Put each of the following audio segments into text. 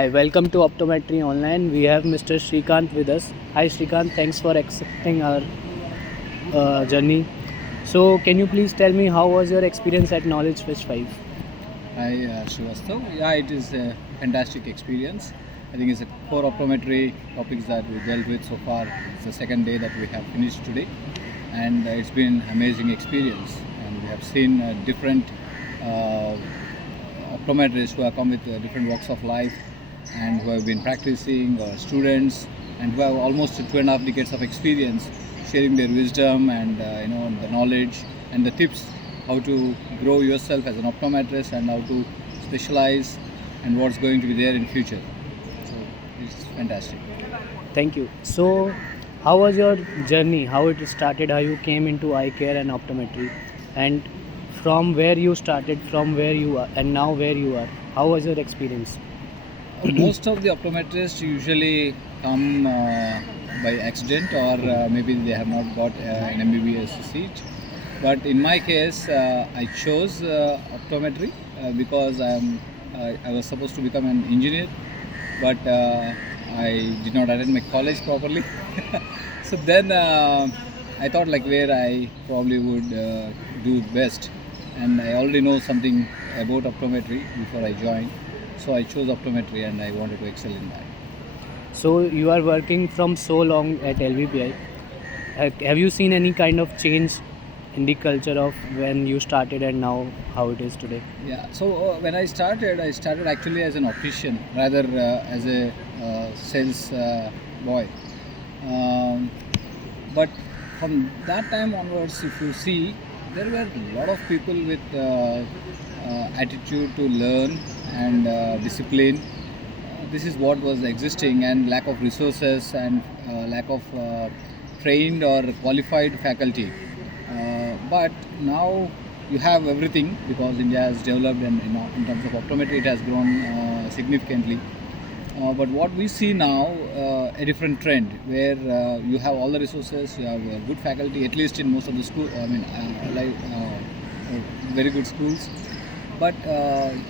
Hi, welcome to Optometry Online. We have Mr. SRIKANTH with us. Hi Srikanth, thanks for accepting our journey. So, can you please tell me how was your experience at Knowledge Fest 5? Hi, Srivastav. Yeah, it is a fantastic experience. I think it's a core optometry topics that we dealt with so far. It's the second day that we have finished today, and it's been amazing experience. And we have seen different uh, optometrists who have come with different walks of life and who have been practicing, students, and who have almost 2.5 decades of experience, sharing their wisdom and the knowledge and the tips how to grow yourself as an optometrist and how to specialize and what's going to be there in future. So it's fantastic. Thank you. So, how was your journey? How it started? How you came into eye care and optometry? And from where you started, from where you are, and now where you are? How was your experience? Most of the optometrists usually come by accident or maybe they have not got an MBBS seat. But in my case, I chose optometry because I was supposed to become an engineer, but I did not attend my college properly. So then I thought like where I probably would do best, and I already know something about optometry before I joined. So I chose optometry and I wanted to excel in that. So, you are working from so long at LVPI. Have you seen any kind of change in the culture of when you started and now how it is today? Yeah. So when I started actually as an optician rather as a sales boy. Um, but from that time onwards, if you see, there were a lot of people with attitude to learn and discipline. This is what was existing, and lack of resources and lack of trained or qualified faculty. But now you have everything because India has developed, and in terms of optometry, it has grown significantly. But what we see now, a different trend where you have all the resources, you have good faculty, at least in most of the school. I mean, very good schools. But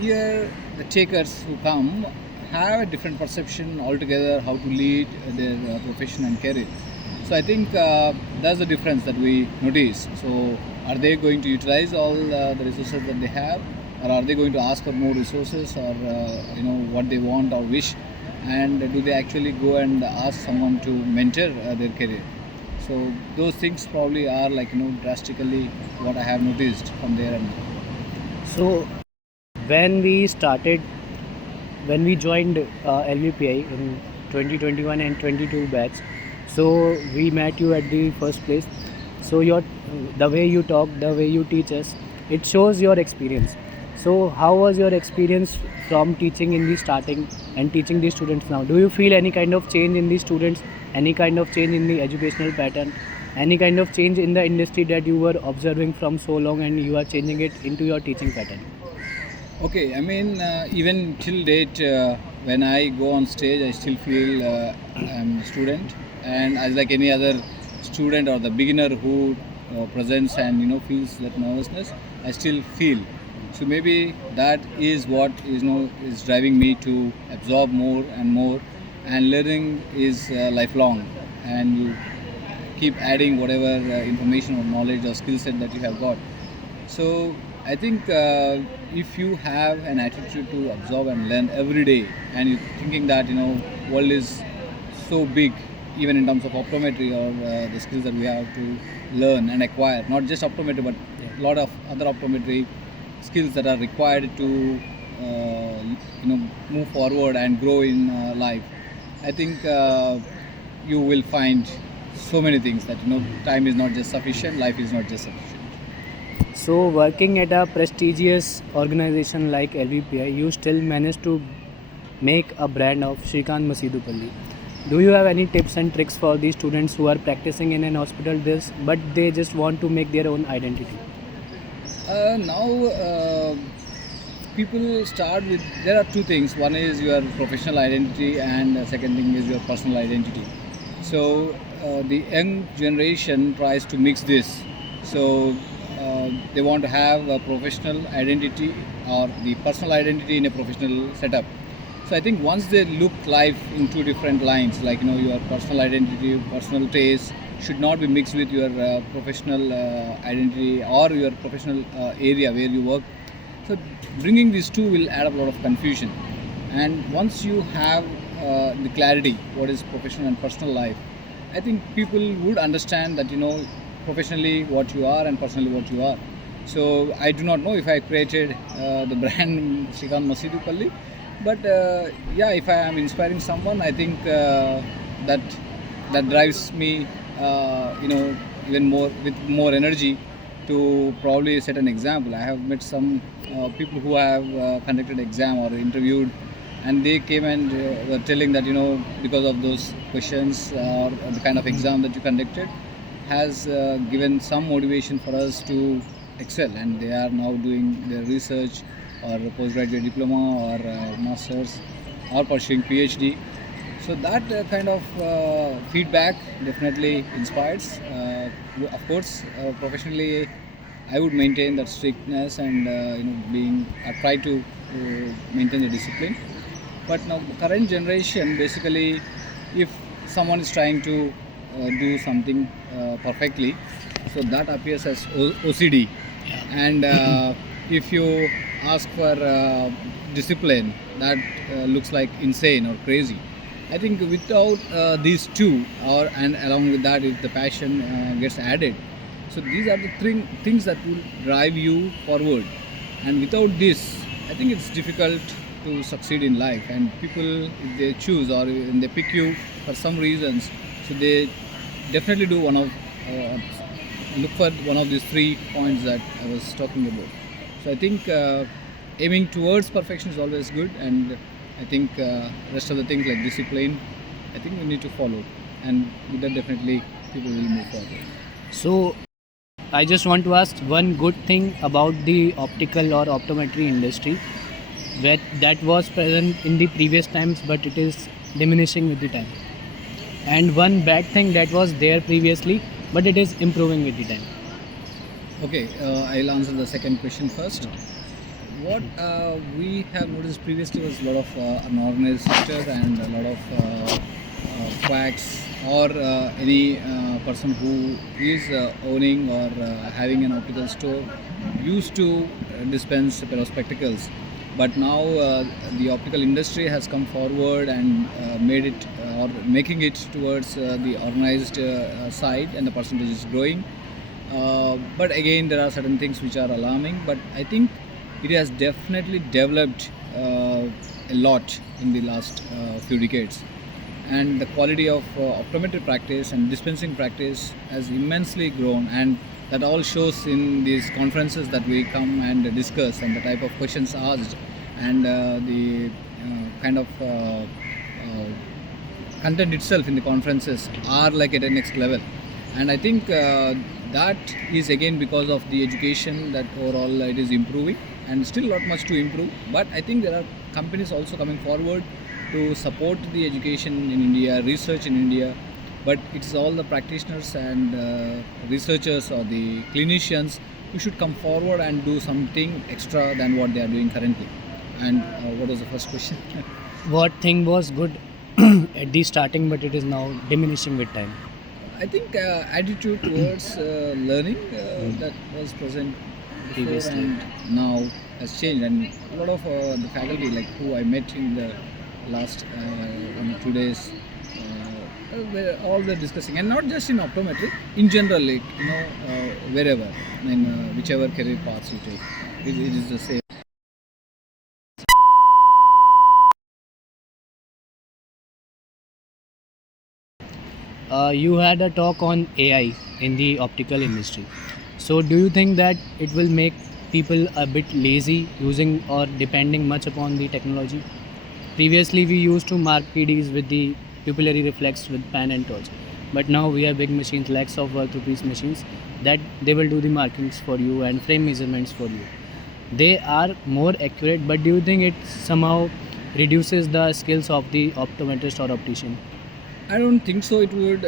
here, the takers who come have a different perception altogether how to lead their profession and career. So I think that's the difference that we notice. So are they going to utilize all the resources that they have, or are they going to ask for more resources, or what they want or wish, and do they actually go and ask someone to mentor their career? So those things probably are drastically what I have noticed from there and now. So, when we started, when we joined LVPI in 2021 and 22 batch, so we met you at the first place. So the way you talk, the way you teach us, it shows your experience. So how was your experience from teaching in the starting and teaching the students now? Do you feel any kind of change in the students, any kind of change in the educational pattern, any kind of change in the industry that you were observing from so long and you are changing it into your teaching pattern? Okay, I mean, even till date, when I go on stage, I still feel I'm a student, and as like any other student or the beginner who presents and feels that nervousness, I still feel. So maybe that is what is driving me to absorb more and more, and learning is lifelong, and you keep adding whatever information or knowledge or skill set that you have got. So I think if you have an attitude to absorb and learn every day, and you're thinking that world is so big, even in terms of optometry or the skills that we have to learn and acquire, not just optometry but a lot of other optometry skills that are required to move forward and grow in life. I think you will find so many things that time is not just sufficient, life is not just sufficient. So, working at a prestigious organization like LVPI, you still managed to make a brand of SRIKANTH MASEEDUPALLI. Do you have any tips and tricks for the students who are practicing in an hospital this, but they just want to make their own identity? Now people start with, there are two things. One is your professional identity, and the second thing is your personal identity. So the young generation tries to mix this. So they want to have a professional identity or the personal identity in a professional setup. So I think once they look life in two different lines, like your personal identity, personal taste should not be mixed with your professional identity or your professional area where you work. So bringing these two will add up a lot of confusion. And once you have the clarity, what is professional and personal life, I think people would understand that professionally what you are and personally what you are. So I do not know if I created the brand SRIKANTH MASEEDUPALLI, but yeah, if I am inspiring someone, I think that drives me, even more with more energy to probably set an example. I have met some people who have conducted exam or interviewed, and they came and were telling that because of those questions or the kind of exam that you conducted has given some motivation for us to excel, and they are now doing their research or postgraduate diploma or masters or pursuing PhD. So that kind of feedback definitely inspires. Of course, professionally, I would maintain that strictness and I try to maintain the discipline. But now, current generation, basically, if someone is trying to do something perfectly, so that appears as OCD. And if you ask for discipline, that looks like insane or crazy. I think without these two, and along with that, if the passion gets added, so these are the things that will drive you forward. And without this, I think it's difficult to succeed in life. And people, if they choose or when they pick you for some reasons, so they definitely do look for one of these 3 points that I was talking about. So I think aiming towards perfection is always good, and I think rest of the things like discipline, I think we need to follow, and with that definitely people will move forward. So I just want to ask one good thing about the optical or optometry industry that was present in the previous times, but it is diminishing with the time. And one bad thing that was there previously, but it is improving with the time. Okay, I'll answer the second question first. What we have noticed previously was a lot of unorganized sector and a lot of quacks or any person who is owning or having an optical store used to dispense a pair of spectacles. But now the optical industry has come forward and made it or making it towards the organized side, and the percentage is growing. But again, there are certain things which are alarming. But I think it has definitely developed a lot in the last few decades, and the quality of optometry practice and dispensing practice has immensely grown, and that all shows in these conferences that we come and discuss, and the type of questions asked, and the kind of content itself in the conferences are like at a next level. And I think that is again because of the education that overall it is improving, and still not much to improve. But I think there are companies also coming forward to support the education in India, research in India. But it's all the practitioners and researchers or the clinicians who should come forward and do something extra than what they are doing currently. And what was the first question? What thing was good at the starting, but it is now diminishing with time? I think attitude towards learning that was present before Previously. and now has changed, and a lot of the faculty like who I met in the last 1 or 2 days, all the discussing, and not just in optometry, in general, like wherever, I mean whichever career paths you take, it is the same. You had a talk on AI in the optical industry. So, do you think that it will make people a bit lazy using or depending much upon the technology? Previously, we used to mark PDs with the pupillary reflex with pen and torch, but now we have big machines, lakhs of worth rupees machines, that they will do the markings for you and frame measurements for you. They are more accurate, but do you think it somehow reduces the skills of the optometrist or optician? I don't think so. It would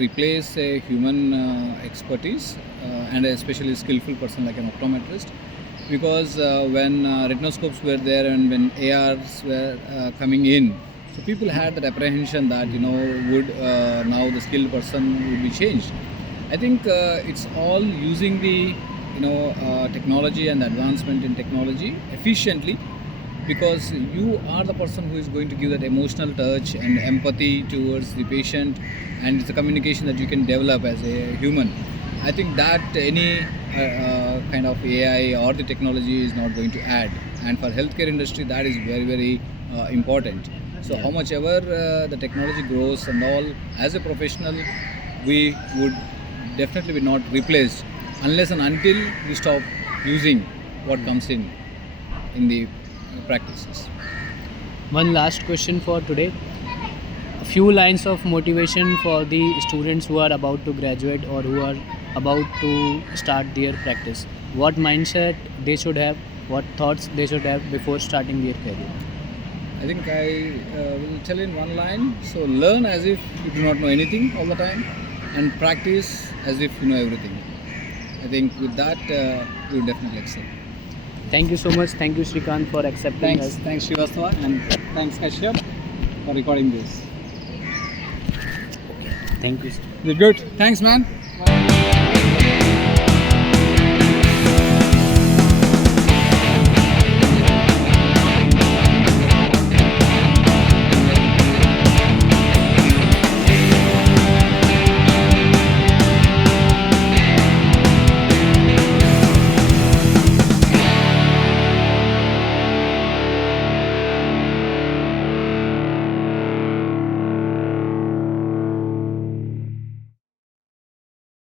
replace a human expertise and especially skillful person like an optometrist. because when retinoscopes were there and when ARs were coming in, so people had that apprehension that would now the skilled person would be changed. I think it's all using the technology and advancement in technology efficiently, because you are the person who is going to give that emotional touch and empathy towards the patient, and it's a communication that you can develop as a human. I think that any kind of AI or the technology is not going to add, and for healthcare industry that is very very important. So how much ever the technology grows and all, as a professional, we would definitely be not replaced unless and until we stop using what comes in the practices. One last question for today. A few lines of motivation for the students who are about to graduate or who are about to start their practice. What mindset they should have, what thoughts they should have before starting their career. I think I will tell in one line. So learn as if you do not know anything all the time, and practice as if you know everything. I think with that you will definitely excel. Thank you so much. Thank you, Srikanth, for accepting us. Thanks Srivastava, and thanks Kashyap for recording this. Thank you. Good. Thanks man.